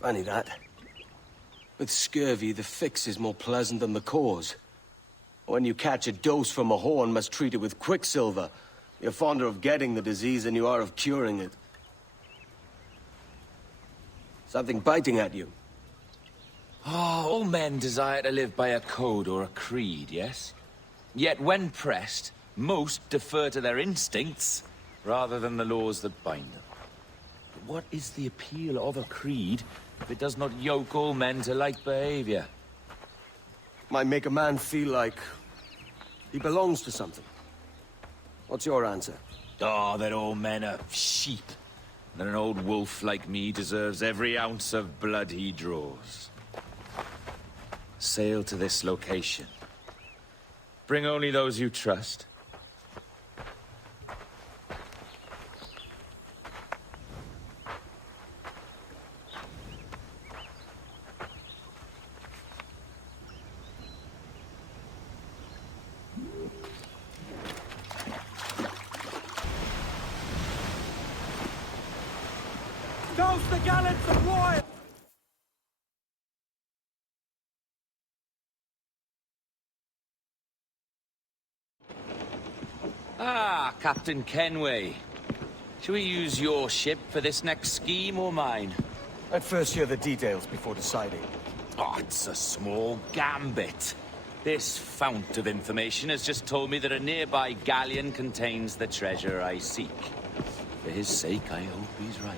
Funny that. With scurvy, the fix is more pleasant than the cause. When you catch a dose from a horn, must treat it with quicksilver. You're fonder of getting the disease than you are of curing it. Something biting at you. Ah, all men desire to live by a code or a creed, yes? Yet when pressed, most defer to their instincts, rather than the laws that bind them. But what is the appeal of a creed if it does not yoke all men to like behavior? Might make a man feel like he belongs to something. What's your answer? Oh, that all men are sheep. That an old wolf like me deserves every ounce of blood he draws. Sail to this location. Bring only those you trust. Toast the gallants of war! Ah, Captain Kenway. Shall we use your ship for this next scheme or mine? I'd first hear the details before deciding. Oh, it's a small gambit. This fount of information has just told me that a nearby galleon contains the treasure I seek. For his sake, I hope he's right.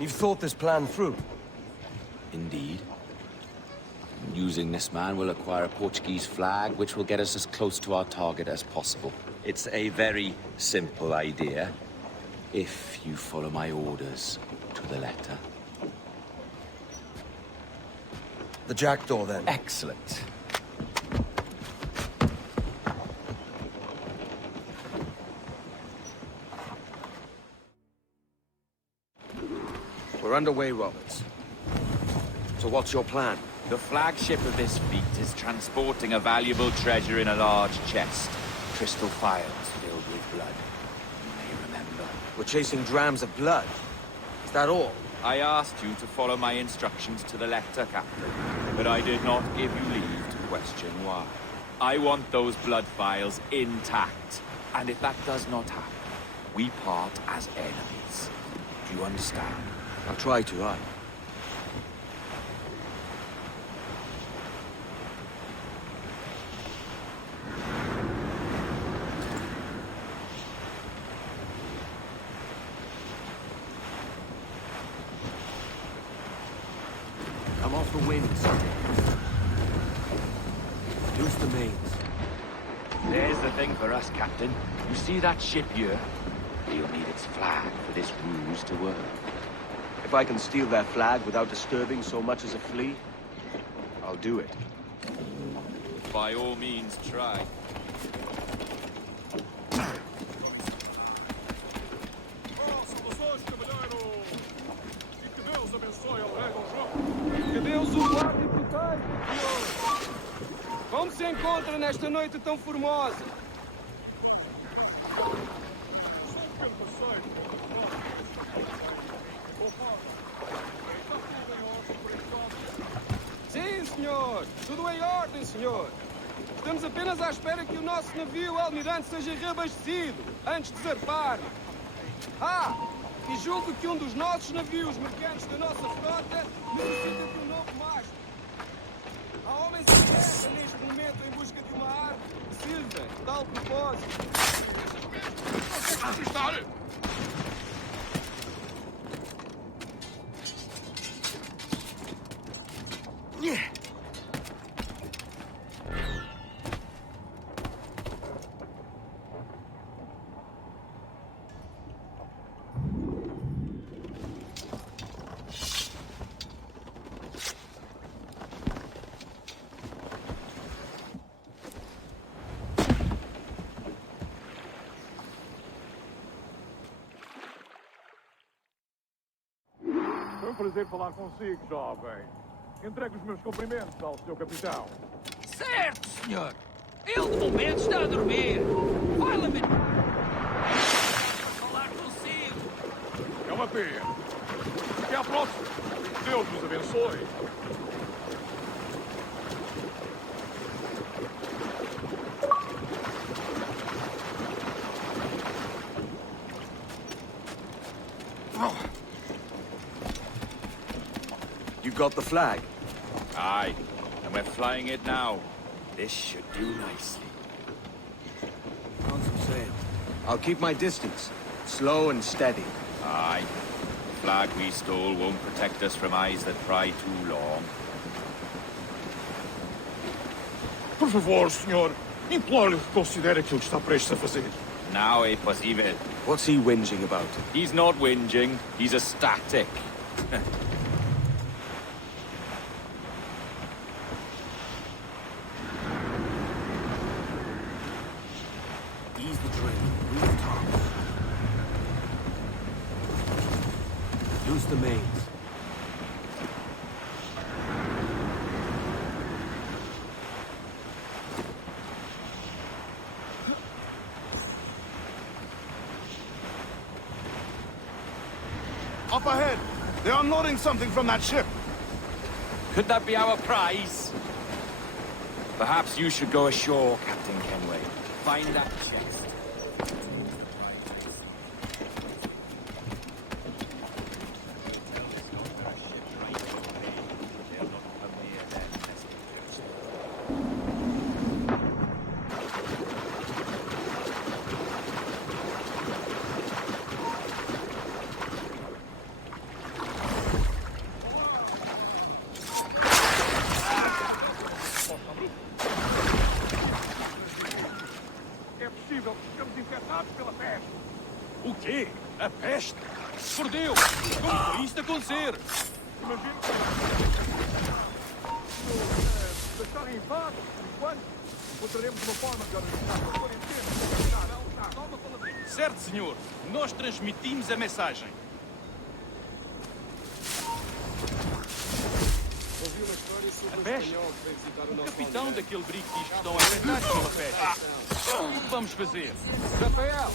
You've thought this plan through? Indeed. Using this man, we'll acquire a Portuguese flag, which will get us as close to our target as possible. It's a very simple idea, if you follow my orders to the letter. The jackdaw, then. Excellent. We're underway, Roberts. So what's your plan? The flagship of this fleet is transporting a valuable treasure in a large chest. Crystal phials filled with blood. You may remember. We're chasing drams of blood. Is that all? I asked you to follow my instructions to the letter, Captain, but I did not give you leave to question why. I want those blood phials intact, and if that does not happen, we part as enemies. Do you understand? I'll try to, aye. Come off the wings. Loose the mains. There's the thing for us, Captain. You see that ship here? We'll need its flag for this ruse to work. If I can steal their flag without disturbing so much as a flea, I'll do it. By all means, try. Que Deus o guarde e proteja, senhor! Como se encontra nesta noite tão formosa? Sim, senhor! Tudo em ordem, senhor! Estamos apenas à espera que o nosso navio almirante seja reabastecido, antes de zarpar. Ah! E julgo que um dos nossos navios mercantes da nossa frota necessita de um novo mastro. Há homens em guerra neste momento em busca de uma árvore que sirva de tal propósito. Assustar! Foi um prazer falar consigo, jovem. Entregue os meus cumprimentos ao seu capitão. Certo, senhor. Ele, de momento, está a dormir. Fala-me. Falar consigo. É uma pena. Até à próxima. Deus nos abençoe. You got the flag? Aye, and we're flying it now. This should do nicely. On some sail. I'll keep my distance. Slow and steady. Aye. The flag we stole won't protect us from eyes that pry too long. Por favor, senhor. Imploro-lhe que considere aquilo que está prestes a fazer. Now é possível. What's he whinging about? He's not whinging, he's ecstatic. Ease the train. Move tops. Loose the mains. Up ahead! They are unloading something from that ship! Could that be our prize? Perhaps you should go ashore, Captain Kenway. Find that chest. É possível que ficamos infectados pela peste. O quê? A peste? Por Deus! Como foi isto acontecer? Imagino que... Mas estarem em paz, por enquanto. Encontraremos uma forma de organizar a quarentena. Não, calma, palavrinha. Certo, senhor. Nós transmitimos a mensagem. A peste? O capitão daquele brico diz que estão afetados pela peste. O que vamos fazer? Rafael,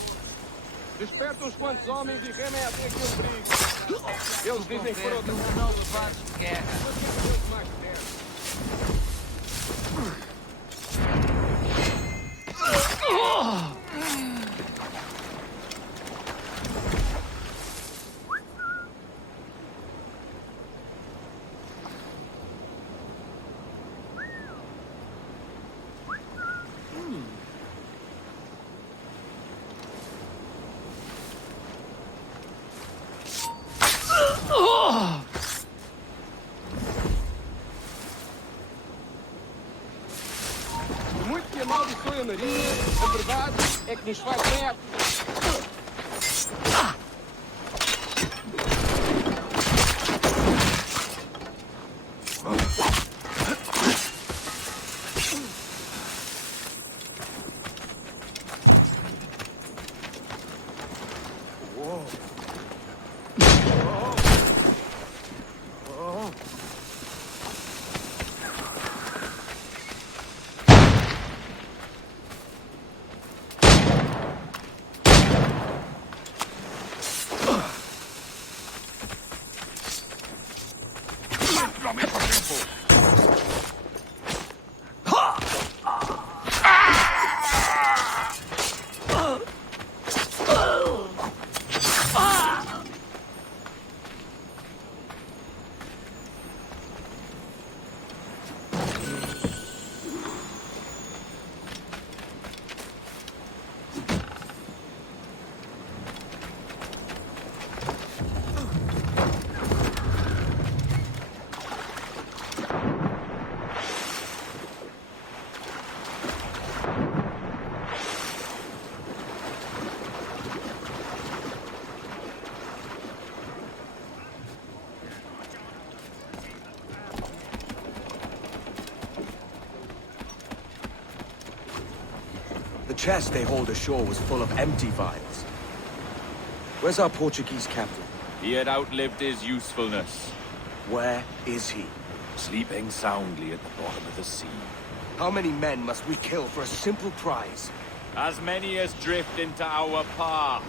desperta uns quantos homens e remem até aquele brigo. Eles dizem que foram Não levares de guerra. mais perto. Muito que amaldiçoe a Maria, a verdade é que nos faz bem à... The chest they hauled ashore was full of empty vials. Where's our Portuguese captain? He had outlived his usefulness. Where is he? Sleeping soundly at the bottom of the sea. How many men must we kill for a simple prize? As many as drift into our path.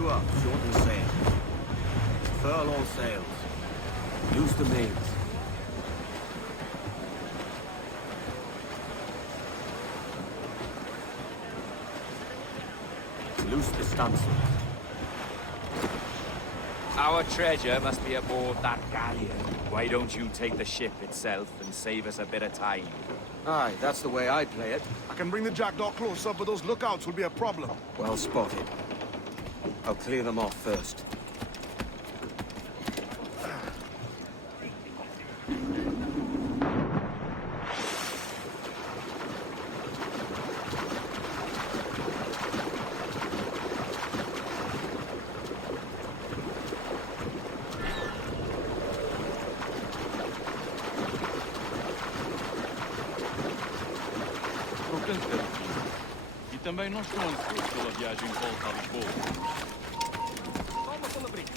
Crew up, shorten sail. Furl all sails. Loose the mains. Loose the stunsails. Our treasure must be aboard that galleon. Why don't you take the ship itself and save us a bit of time? Aye, that's the way I play it. I can bring the jackdaw closer, but those lookouts will be a problem. Well spotted. I'll clear them off first. E também não estou ansioso pela viagem de volta a Lisboa. Toma pela briga.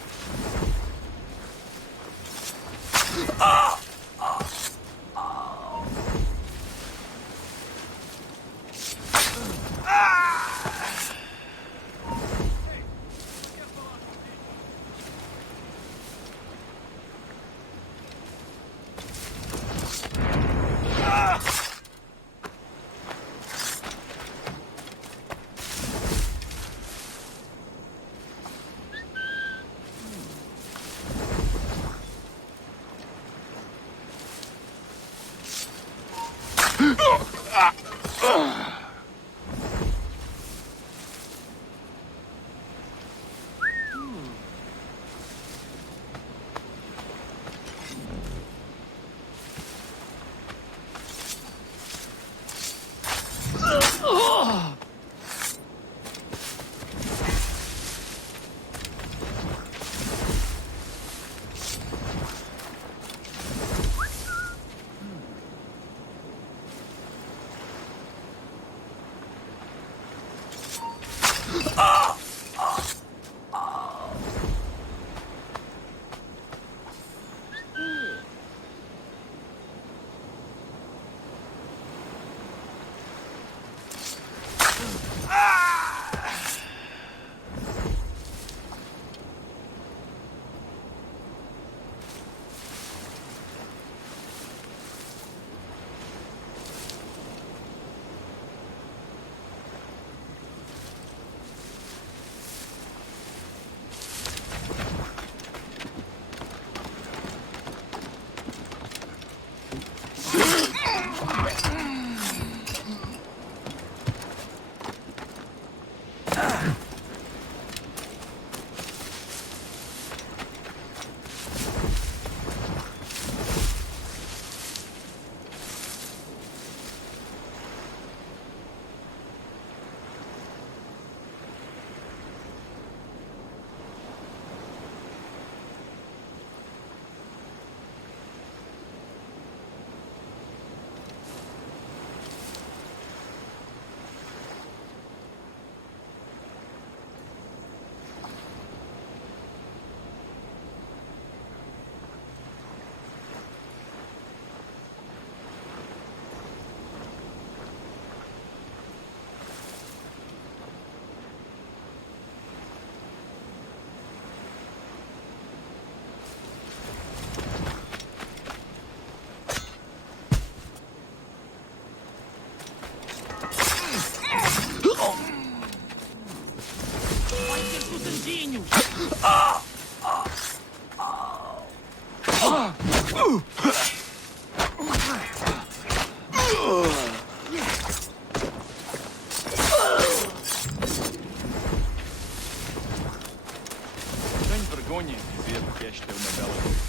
Tenho vergonha em dizer que esta é uma bela noite.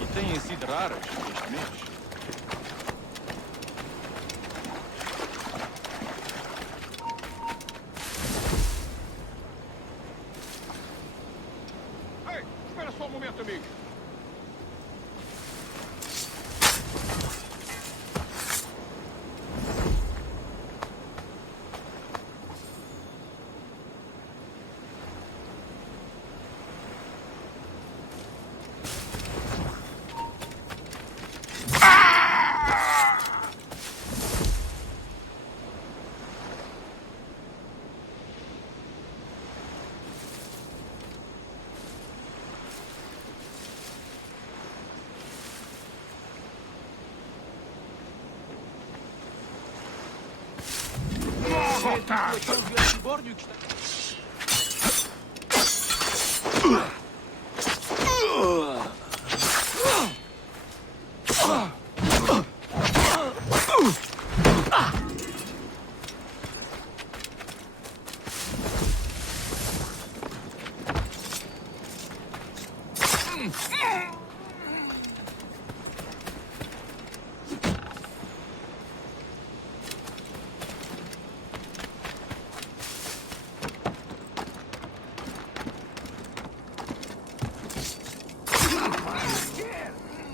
E têm sido raras este mês. Ei, espera só um momento, amigo.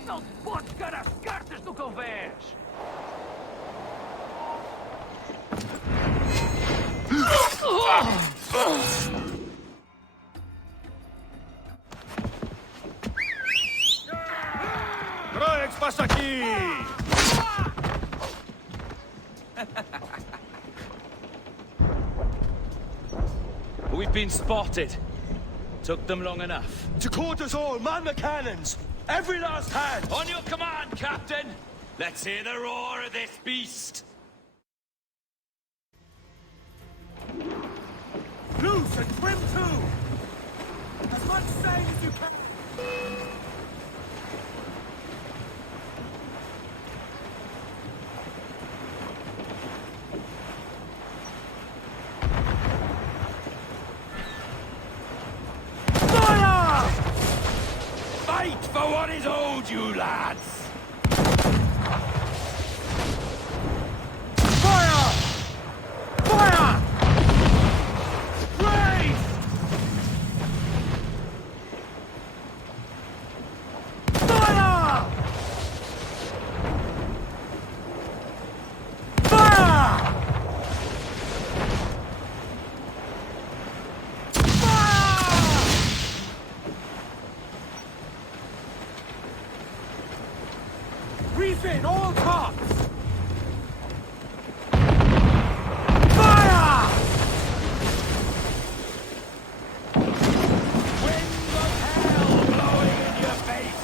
Não se pode jogar as cartas do convés! Rex, passa aqui! We've been spotted. Took them long enough. To quarters all, man the cannons! Every last hand! On your command, Captain! Let's hear the roar of this beast! Loose and trim too! As much sail as you can! Fight for what is owed you, lads! Fire! Fire! Raise! Fire! Fire! Refit all tops! Fire! Wind of hell blowing in your face!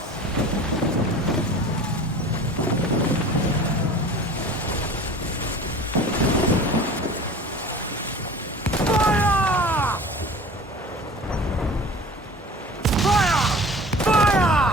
Fire! Fire! Fire!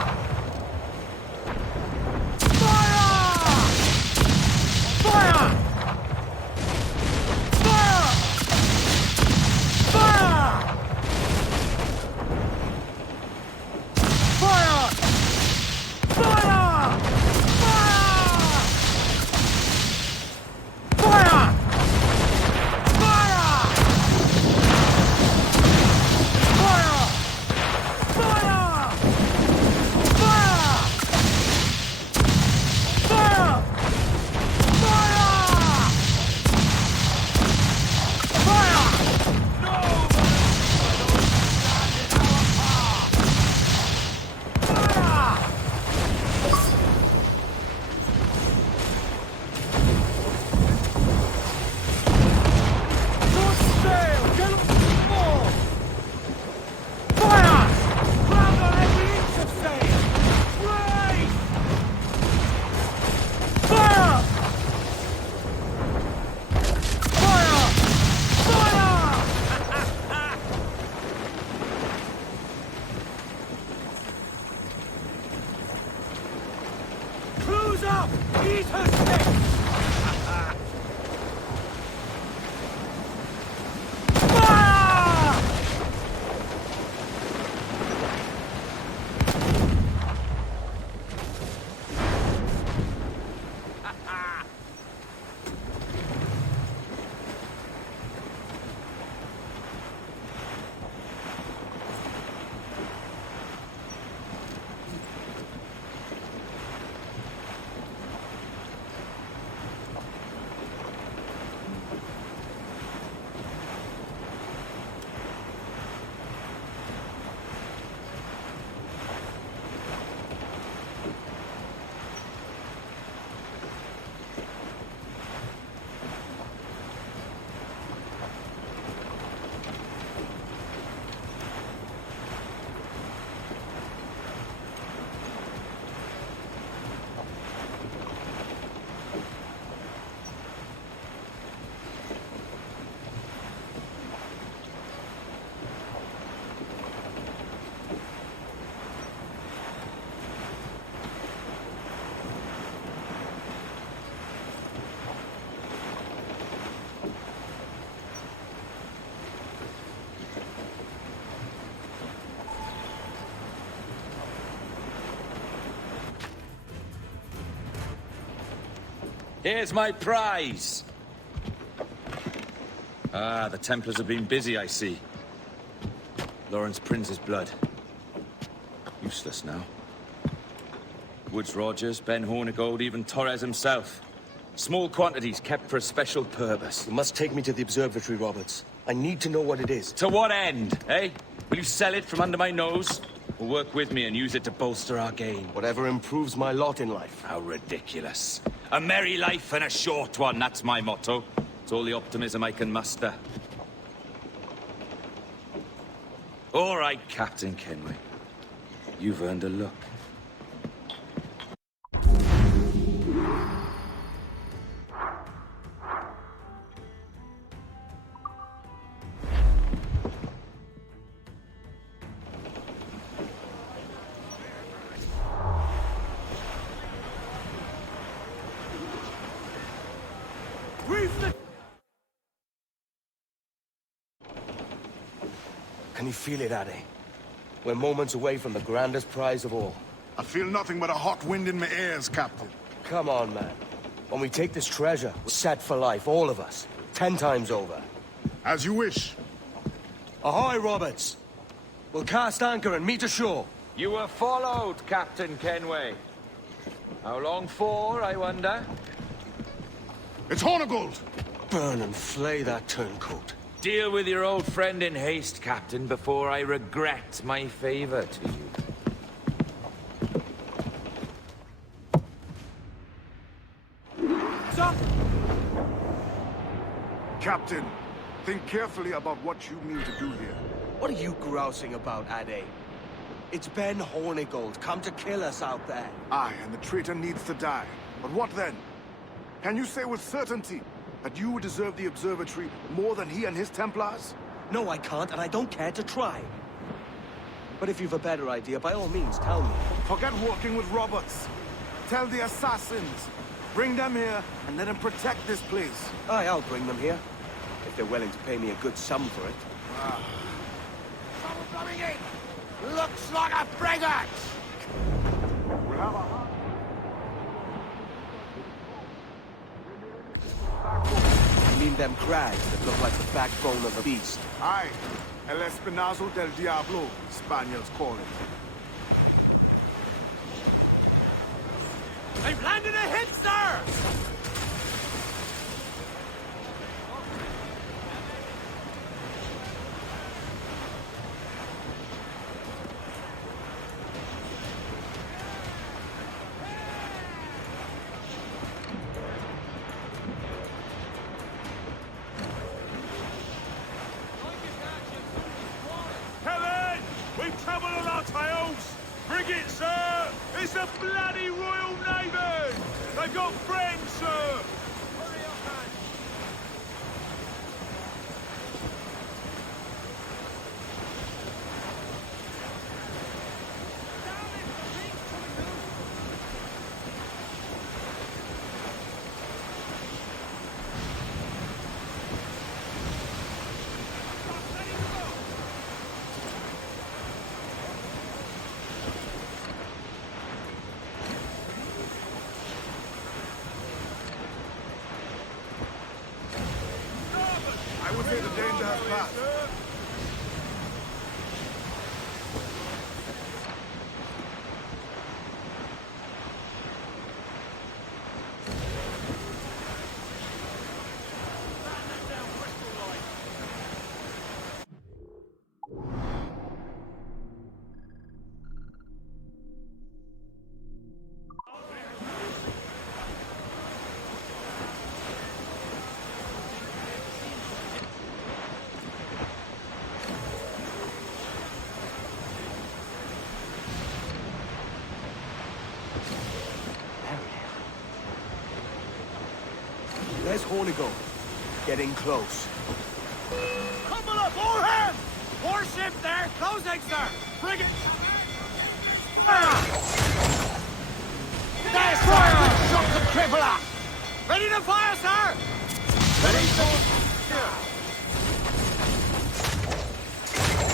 Here's my prize. Ah, the Templars have been busy, I see. Lawrence Prince's blood. Useless now. Woods Rogers, Ben Hornigold, even Torres himself. Small quantities kept for a special purpose. You must take me to the observatory, Roberts. I need to know what it is. To what end, eh? Will you sell it from under my nose? Or work with me and use it to bolster our gain? Whatever improves my lot in life. How ridiculous. A merry life and a short one, that's my motto. It's all the optimism I can muster. All right, Captain Kenway. You've earned a look. Can you feel it, Addy? We're moments away from the grandest prize of all. I feel nothing but a hot wind in my ears, Captain. Come on, man. When we take this treasure, we're set for life, all of us. 10 times over. As you wish. Ahoy, Roberts! We'll cast anchor and meet ashore. You were followed, Captain Kenway. How long for, I wonder? It's Hornigold! Burn and flay that turncoat. Deal with your old friend in haste, Captain, before I regret my favor to you. Stop! Captain, think carefully about what you mean to do here. What are you grousing about, Addy? It's Ben Hornigold, come to kill us out there. Aye, and the traitor needs to die. But what then? Can you say with certainty that you would deserve the observatory more than he and his Templars? No, I can't, and I don't care to try. But if you've a better idea, by all means, tell me. Forget working with Roberts. Tell the assassins. Bring them here and let them protect this place. Aye, I'll bring them here. If they're willing to pay me a good sum for it. Trouble coming in! Looks like a frigate! We'll have a... You mean them crags that look like the backbone of a beast? Aye. El Espinazo del Diablo, Spaniards call it. They've landed a hit, sir! We've trouble on our tails! Frigate, sir! It's the bloody Royal Navy! They've got friends, sir! Hurry up, man! I would say the danger has passed. There's Hornigold. Getting close. Couple up, all hands! Warship there, closing, sir! Frigate! There's fire! Shot the crippler! Ready to fire, sir! Ready to...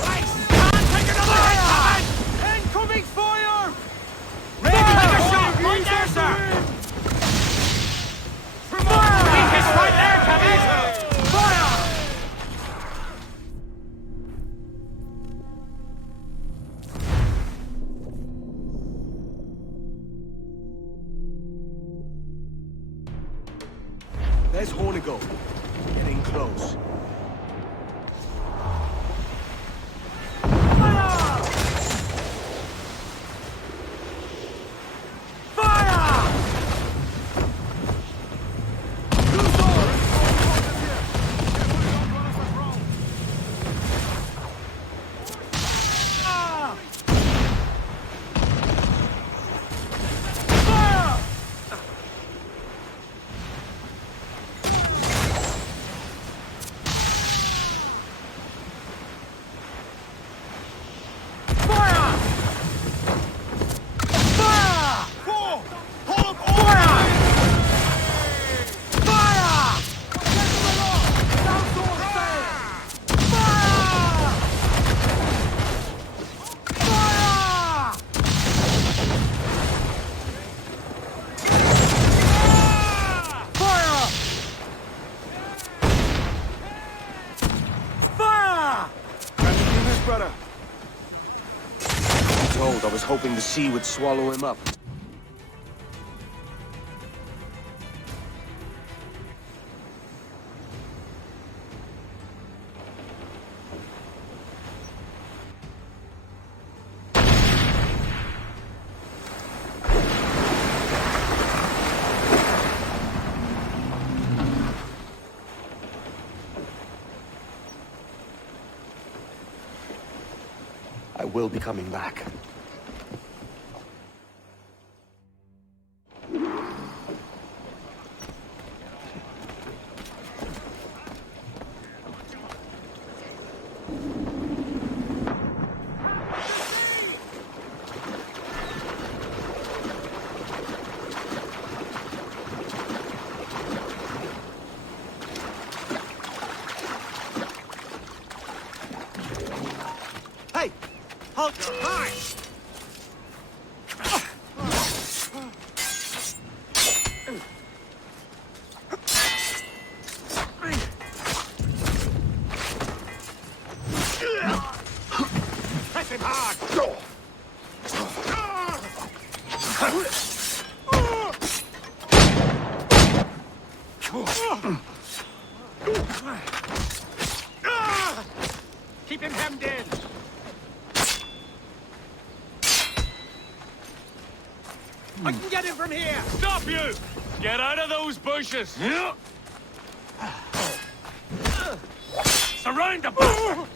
Nice! Can't take another hit, coming! Incoming fire! Ready to take a shot! Right there, sir! There's Hornigo. Getting close. I was hoping the sea would swallow him up. I will be coming back. Hey! Halt your time! Press him hard! Keep him hemmed in! I can get him from here! Stop you! Get out of those bushes! Surround the bush!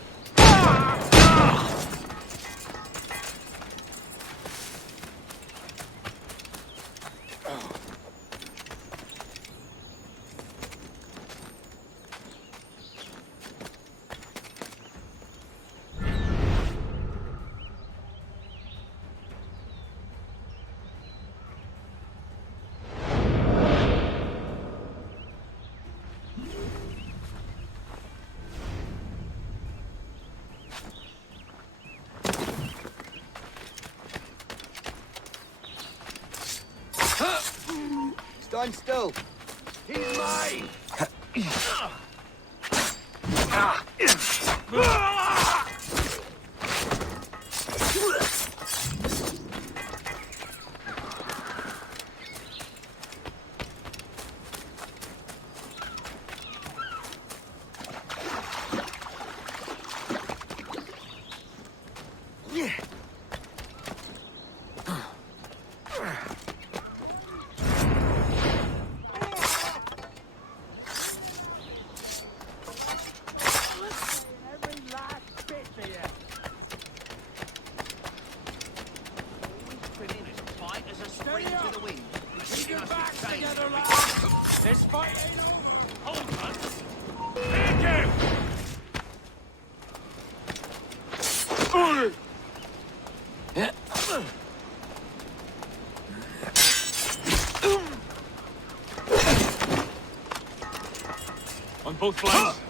Stand still. He's mine! This fight ain't over. Hold on. Take him! On both flanks.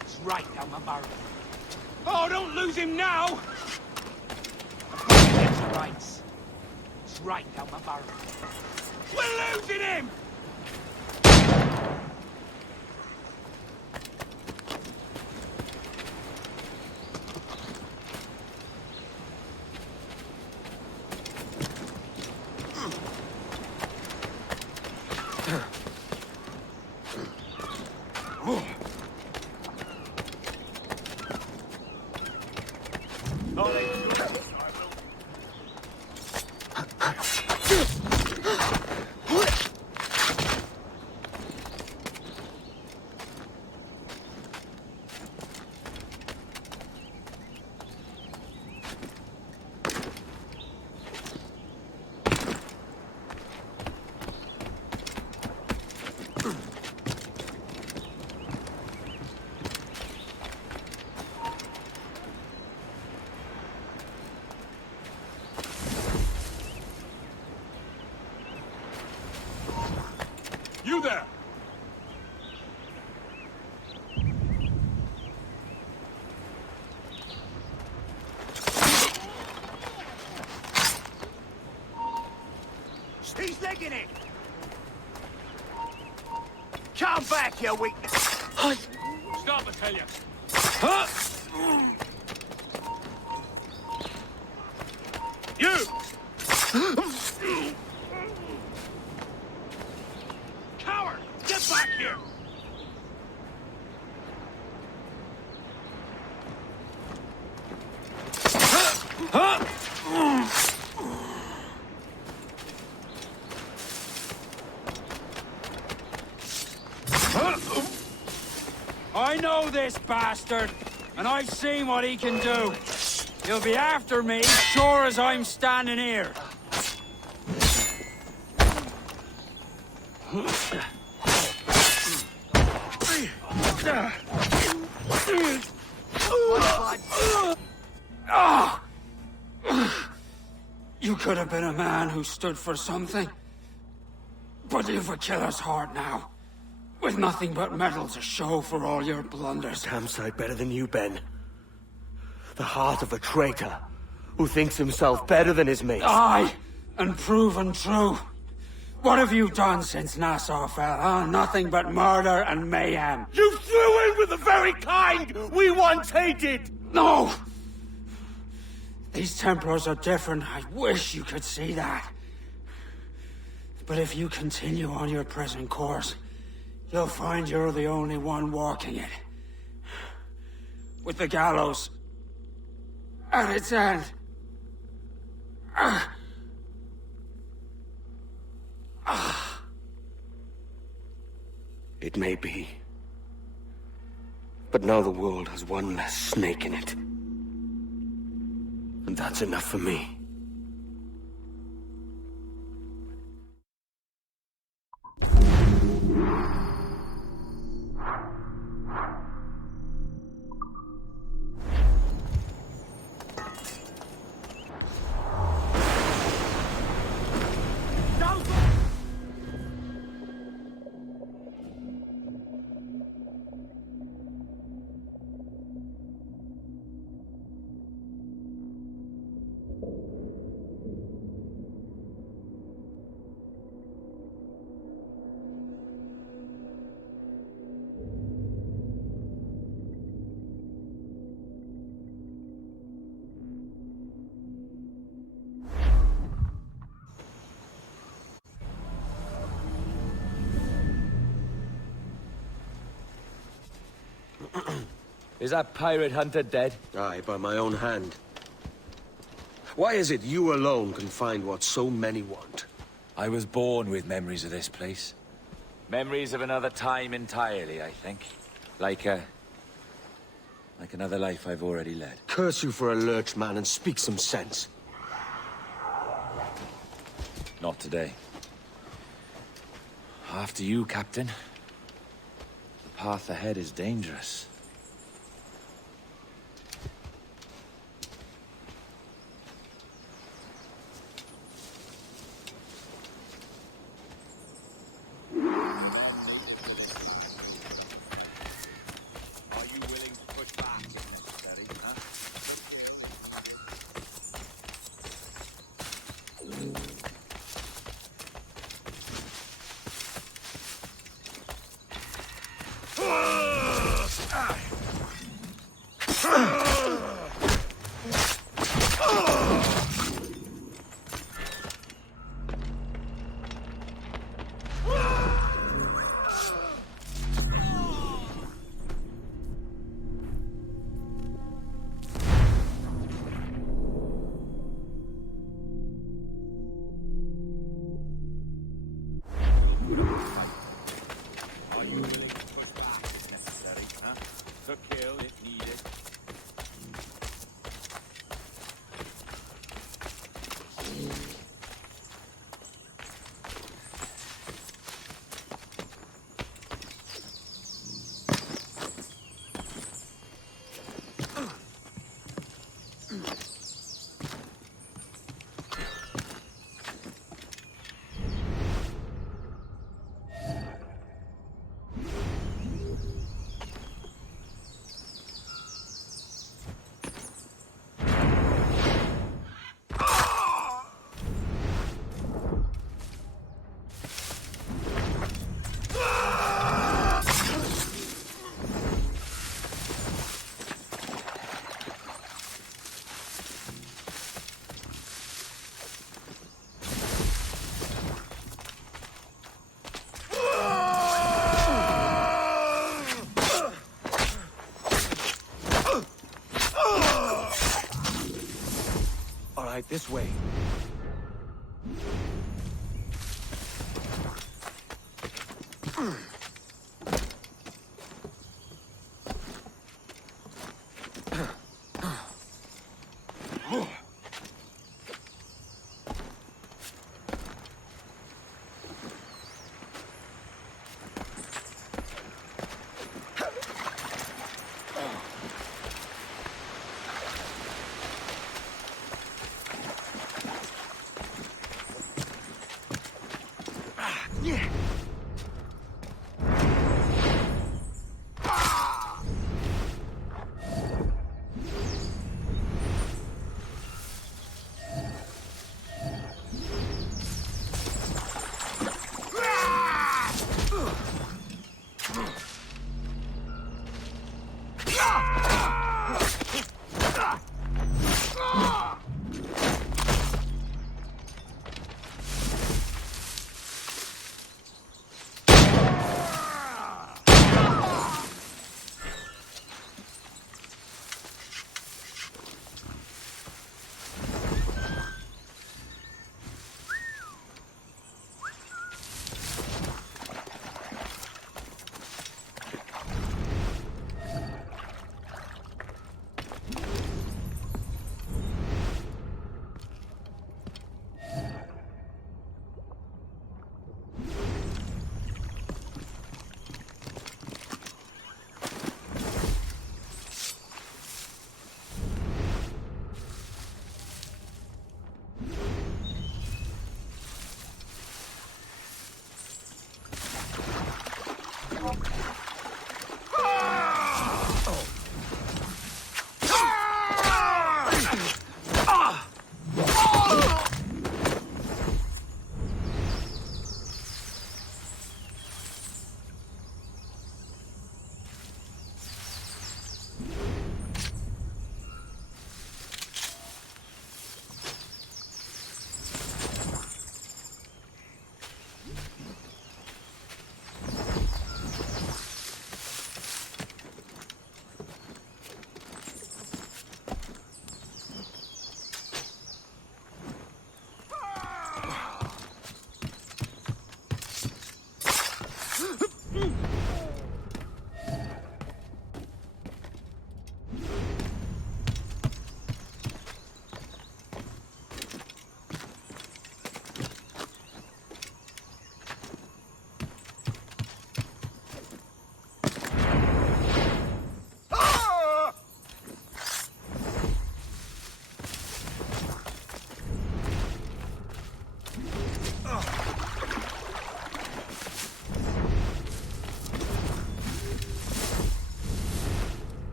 It's right down my barrel. Oh, don't lose him now! It's right. It's right down my barrel. We're losing him! You there! He's legging it! Come back, you weakness! Stop, I tell you! You! Coward! Get back here! I know this bastard, and I've seen what he can do. He'll be after me, sure as I'm standing here. You could have been a man who stood for something. But you've a killer's heart now. With nothing but metal to show for all your blunders. Damn sight better than you, Ben. The heart of a traitor who thinks himself better than his mates. Aye, and proven true. What have you done since Nassau fell, huh? Nothing but murder and mayhem. You threw in with the very kind we once hated! No! These Templars are different. I wish you could see that. But if you continue on your present course, you'll find you're the only one walking it. With the gallows at its end. It may be. But now the world has one less snake in it. And that's enough for me. Is that pirate hunter dead? Aye, by my own hand. Why is it you alone can find what so many want? I was born with memories of this place. Memories of another time entirely, I think. Like another life I've already led. Curse you for a lurch, man, and speak some sense. Not today. After you, Captain. The path ahead is dangerous. right, this way.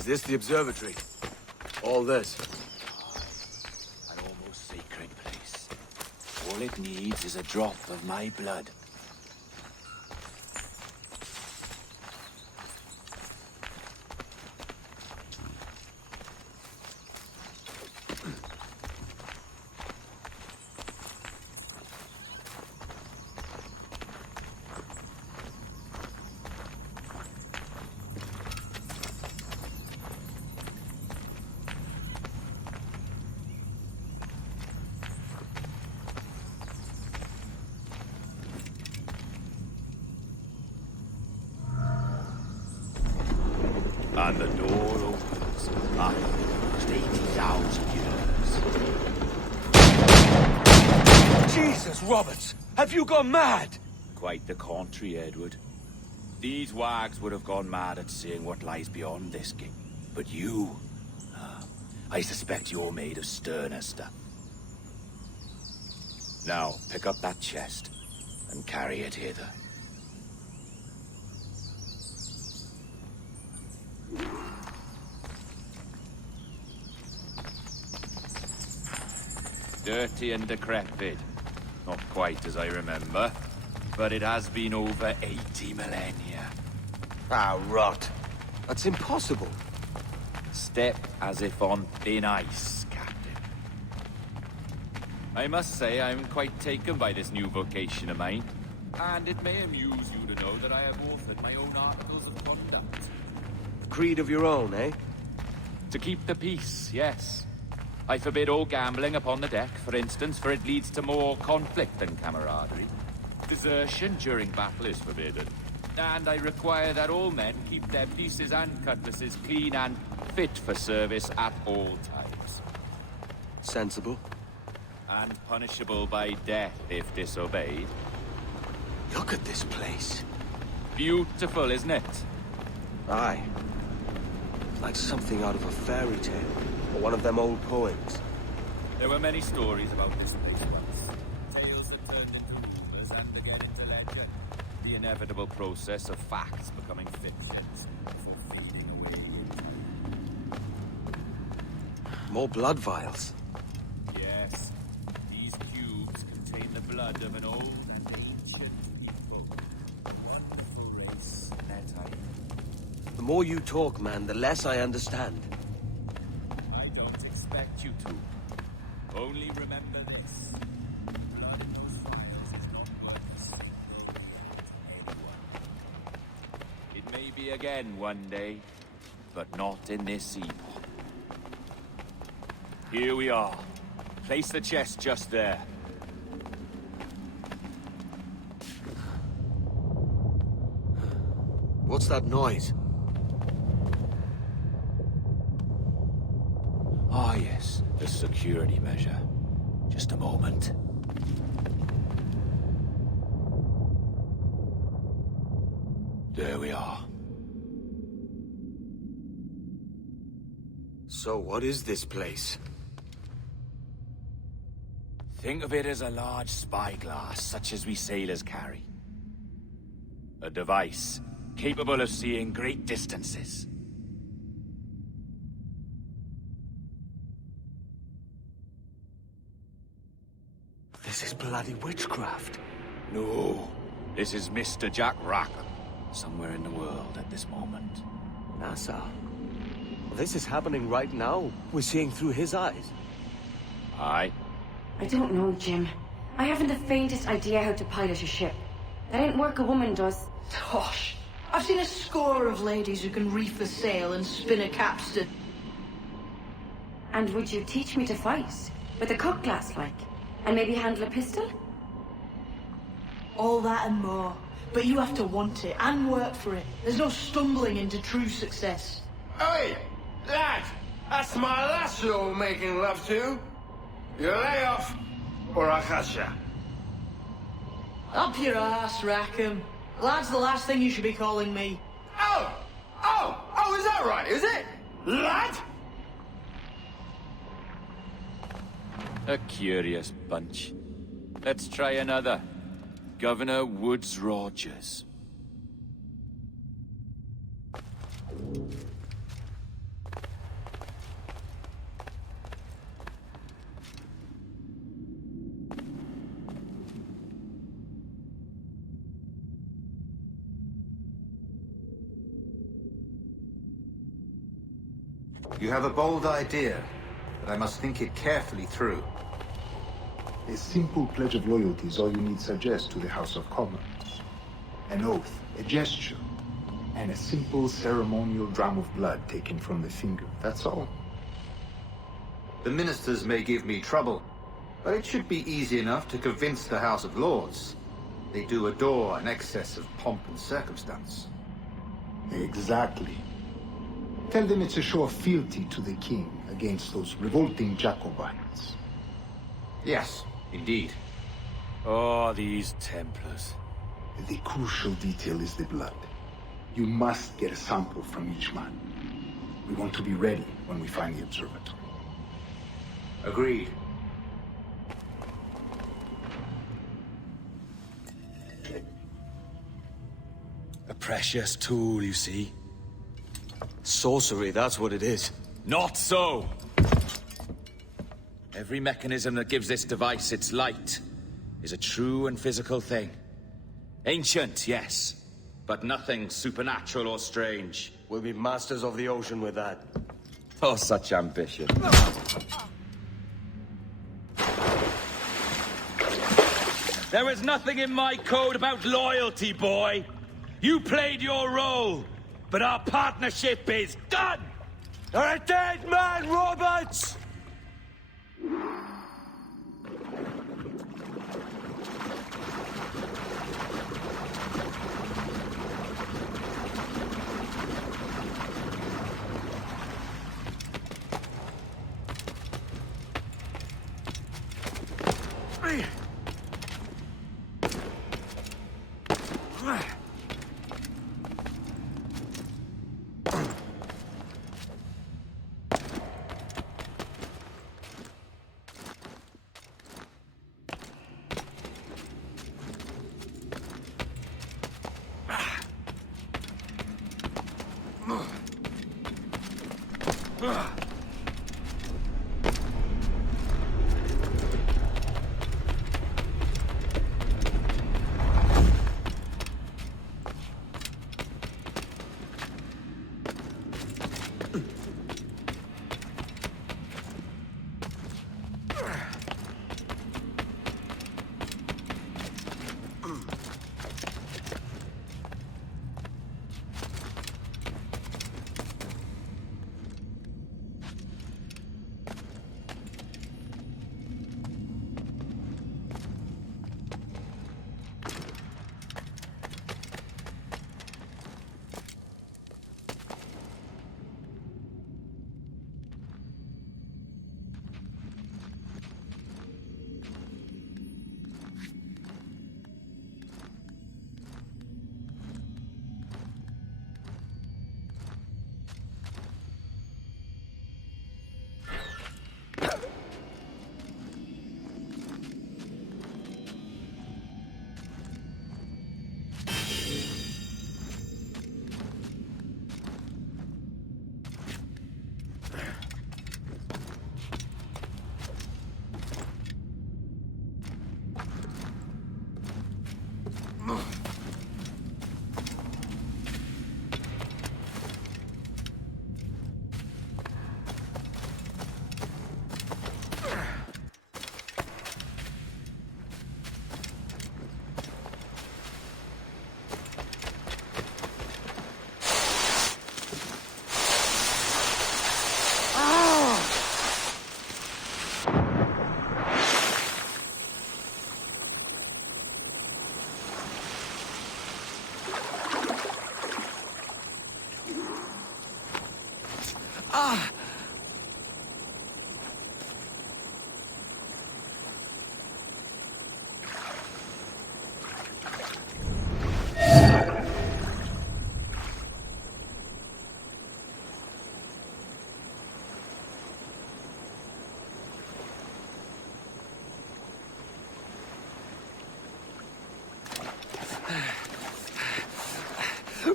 Is this the observatory? All this? An almost sacred place. All it needs is a drop of my blood. And the door opens after almost 80,000 years. Jesus, Roberts! Have you gone mad? Quite the contrary, Edward. These wags would have gone mad at seeing what lies beyond this gate. But you... I suspect you're made of sterner stuff. Now, pick up that chest and carry it hither. Dirty and decrepit. Not quite as I remember, but it has been over 80 millennia. Ah, rot. That's impossible. Step as if on thin ice, Captain. I must say I'm quite taken by this new vocation of mine. And it may amuse you to know that I have authored my own articles of conduct. A creed of your own, eh? To keep the peace, yes. I forbid all gambling upon the deck, for instance, for it leads to more conflict than camaraderie. Desertion during battle is forbidden. And I require that all men keep their pieces and cutlasses clean and fit for service at all times. Sensible. And punishable by death if disobeyed. Look at this place. Beautiful, isn't it? Aye. Like something out of a fairy tale. Or one of them old poems. There were many stories about this place once. Tales that turned into rumors and again into legend. The inevitable process of facts becoming fictions before fading away in time. More blood vials. Yes. These cubes contain the blood of an old and ancient more you talk, man, the less I understand. I don't expect you to. Only remember this. Blood in those fires is not worth the sacrifice to anyone. It may be again one day, but not in this epoch. Here we are. Place the chest just there. What's that noise? Ah, yes, a security measure. Just a moment. There we are. So what is this place? Think of it as a large spyglass, such as we sailors carry. A device capable of seeing great distances. This is bloody witchcraft. No, this is Mr. Jack Rackham, somewhere in the world at this moment. NASA. This is happening right now. We're seeing through his eyes. Aye. I don't know, Jim. I haven't the faintest idea how to pilot a ship. That ain't work a woman does. Tosh. I've seen a score of ladies who can reef a sail and spin a capstan. And would you teach me to fight? With a cutlass, like? And maybe handle a pistol? All that and more. But you have to want it and work for it. There's no stumbling into true success. Hey, lad! That's my lass you're making love to. You lay off, or I'll catch ya. Up your ass, Rackham. Lad's the last thing you should be calling me. Oh, is that right, is it? Lad? A curious bunch. Let's try another. Governor Woods Rogers. You have a bold idea, but I must think it carefully through. A simple pledge of loyalty is all you need suggest to the House of Commons. An oath, a gesture, and a simple ceremonial dram of blood taken from the finger. That's all. The ministers may give me trouble, but it should be easy enough to convince the House of Lords. They do adore an excess of pomp and circumstance. Exactly. Tell them it's a show of fealty to the king against those revolting Jacobites. Yes, indeed. Oh, these Templars. The crucial detail is the blood. You must get a sample from each man. We want to be ready when we find the observatory. Agreed. A precious tool, you see. Sorcery, that's what it is. Not so! Every mechanism that gives this device its light is a true and physical thing. Ancient, yes, but nothing supernatural or strange. We'll be masters of the ocean with that. Oh, such ambition. There is nothing in my code about loyalty, boy. You played your role, but our partnership is done! You're a dead man, Roberts!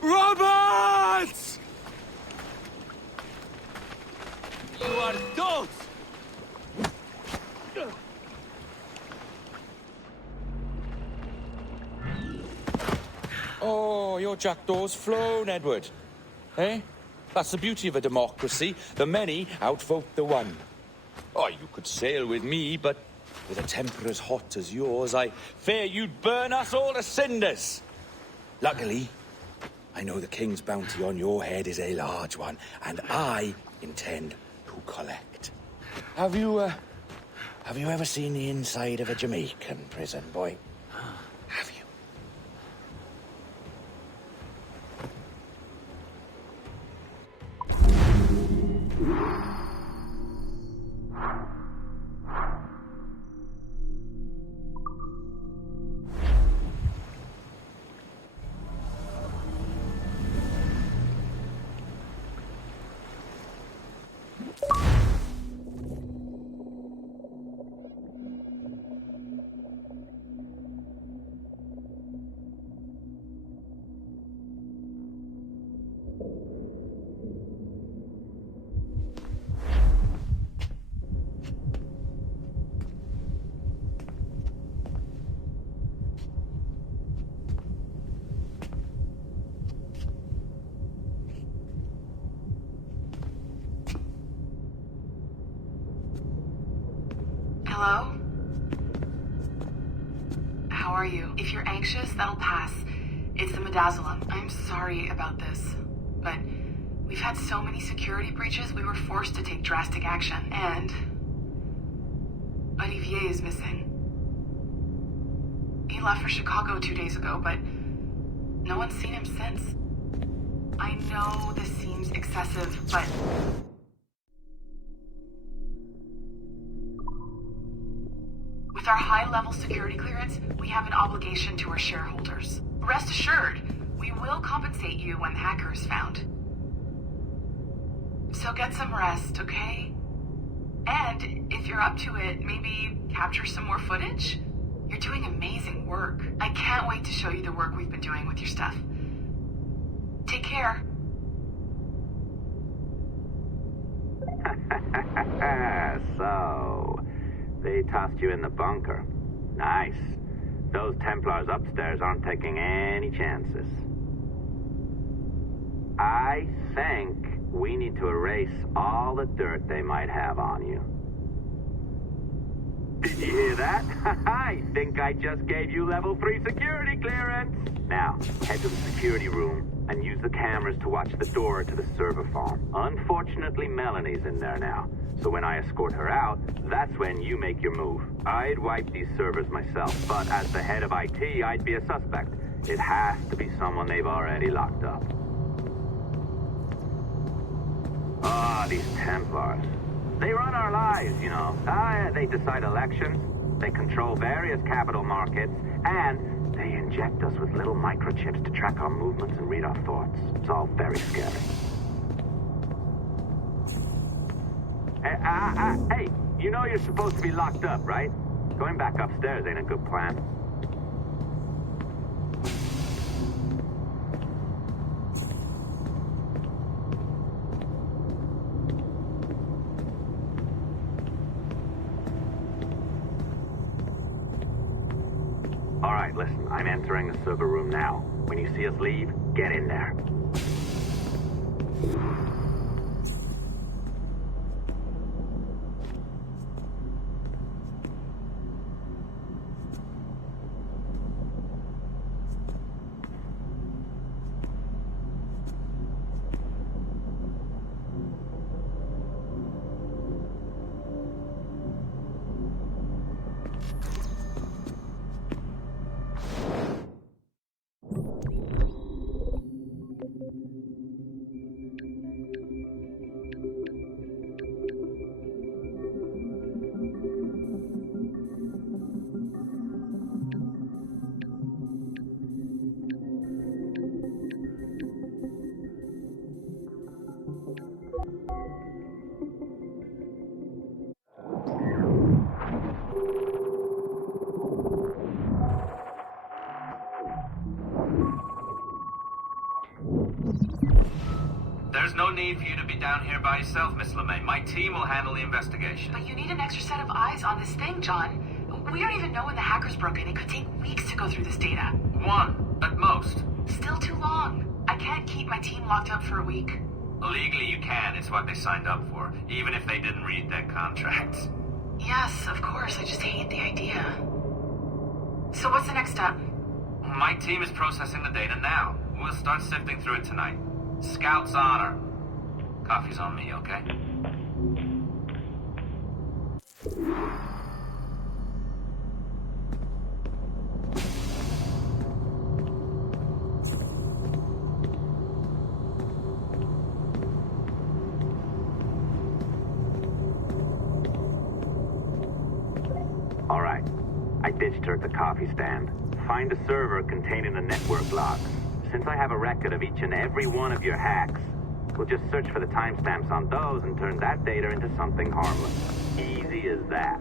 Roberts! You are dogs! Oh, your jackdaw's flown, Edward. Eh? That's the beauty of a democracy. The many outvote the one. Oh, you could sail with me, but with a temper as hot as yours, I fear you'd burn us all to cinders. Luckily, I know the king's bounty on your head is a large one, and I intend to collect. Have you ever seen the inside of a Jamaican prison, boy? Have you? Hello? How are you? If you're anxious, that'll pass. It's the midazolam. I'm sorry about this, but we've had so many security breaches, we were forced to take drastic action, and Olivier is missing. He left for Chicago 2 days ago, but no one's seen him since. I know this seems excessive, but with our high-level security clearance, we have an obligation to our shareholders. Rest assured, we will compensate you when the hacker is found. So get some rest, okay? And if you're up to it, maybe capture some more footage? You're doing amazing work. I can't wait to show you the work we've been doing with your stuff. Take care. So, they tossed you in the bunker. Nice. Those Templars upstairs aren't taking any chances. I think we need to erase all the dirt they might have on you. Did you hear that? I think I just gave you level 3 security clearance. Now, head to the security room and use the cameras to watch the door to the server farm. Unfortunately, Melanie's in there now. So when I escort her out, that's when you make your move. I'd wipe these servers myself, but as the head of IT, I'd be a suspect. It has to be someone they've already locked up. Ah, these Templars. They run our lives, you know. They decide elections, they control various capital markets, and they inject us with little microchips to track our movements and read our thoughts. It's all very scary. Hey, you know you're supposed to be locked up, right? Going back upstairs ain't a good plan. All right, listen, I'm entering the server room now. When you see us leave, get in there. There's no need for you to be down here by yourself, Miss LeMay. My team will handle the investigation. But you need an extra set of eyes on this thing, John. We don't even know when the hackers broke in. It could take weeks to go through this data. One, at most. Still too long. I can't keep my team locked up for a week. Legally you can. It's what they signed up for, even if they didn't read their contracts. Yes, of course. I just hate the idea. So what's the next step? My team is processing the data now. We'll start sifting through it tonight. Scout's honor. Coffee's on me, okay? All right. I ditched her at the coffee stand. Find a server containing the network logs. Since I have a record of each and every one of your hacks, we'll just search for the timestamps on those and turn that data into something harmless. Easy as that.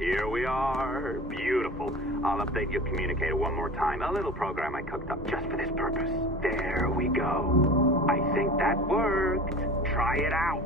Here we are. Beautiful. I'll update your communicator one more time. A little program I cooked up just for this purpose. There we go. I think that worked. Try it out.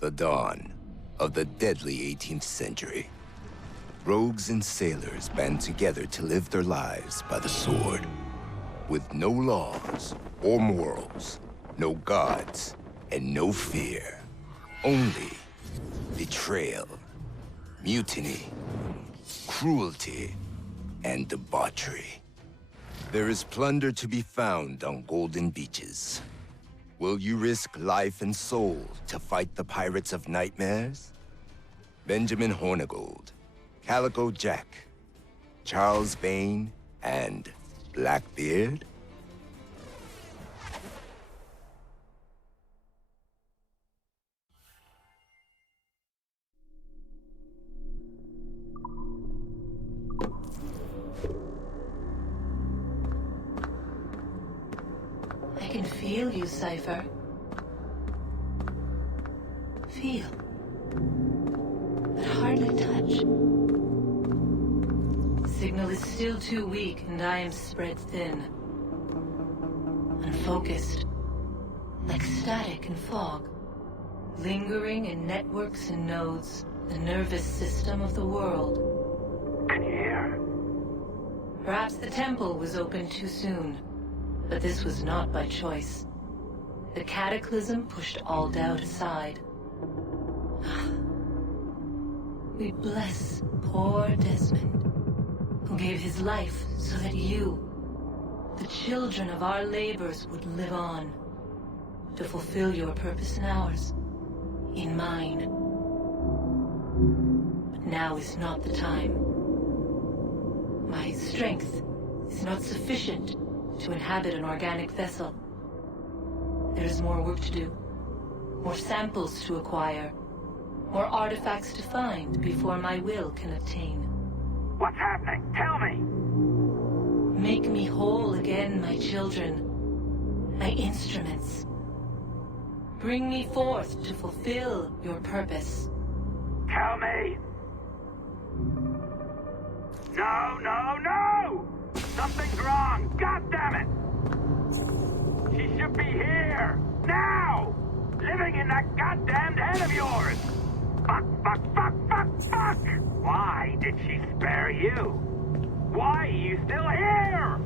The dawn of the deadly 18th century. Rogues and sailors band together to live their lives by the sword. With no laws or morals, no gods, and no fear. Only betrayal, mutiny, cruelty, and debauchery. There is plunder to be found on golden beaches. Will you risk life and soul to fight the pirates of nightmares? Benjamin Hornigold, Calico Jack, Charles Vane, and Blackbeard? I can feel you, Cypher. Feel. But hardly touch. Signal is still too weak, and I am spread thin. Unfocused. Like static and fog. Lingering in networks and nodes. The nervous system of the world. Can you hear? Perhaps the temple was opened too soon. But this was not by choice. The cataclysm pushed all doubt aside. We bless poor Desmond, who gave his life so that you, the children of our labors, would live on, to fulfill your purpose in ours, in mine. But now is not the time. My strength is not sufficient to inhabit an organic vessel. There is more work to do. More samples to acquire. More artifacts to find before my will can obtain. What's happening? Tell me! Make me whole again, my children. My instruments. Bring me forth to fulfill your purpose. Tell me! No, no, no! Something's wrong! God damn it! She should be here! Now! Living in that goddamned head of yours! Fuck, fuck, fuck, fuck, fuck! Why did she spare you? Why are you still here?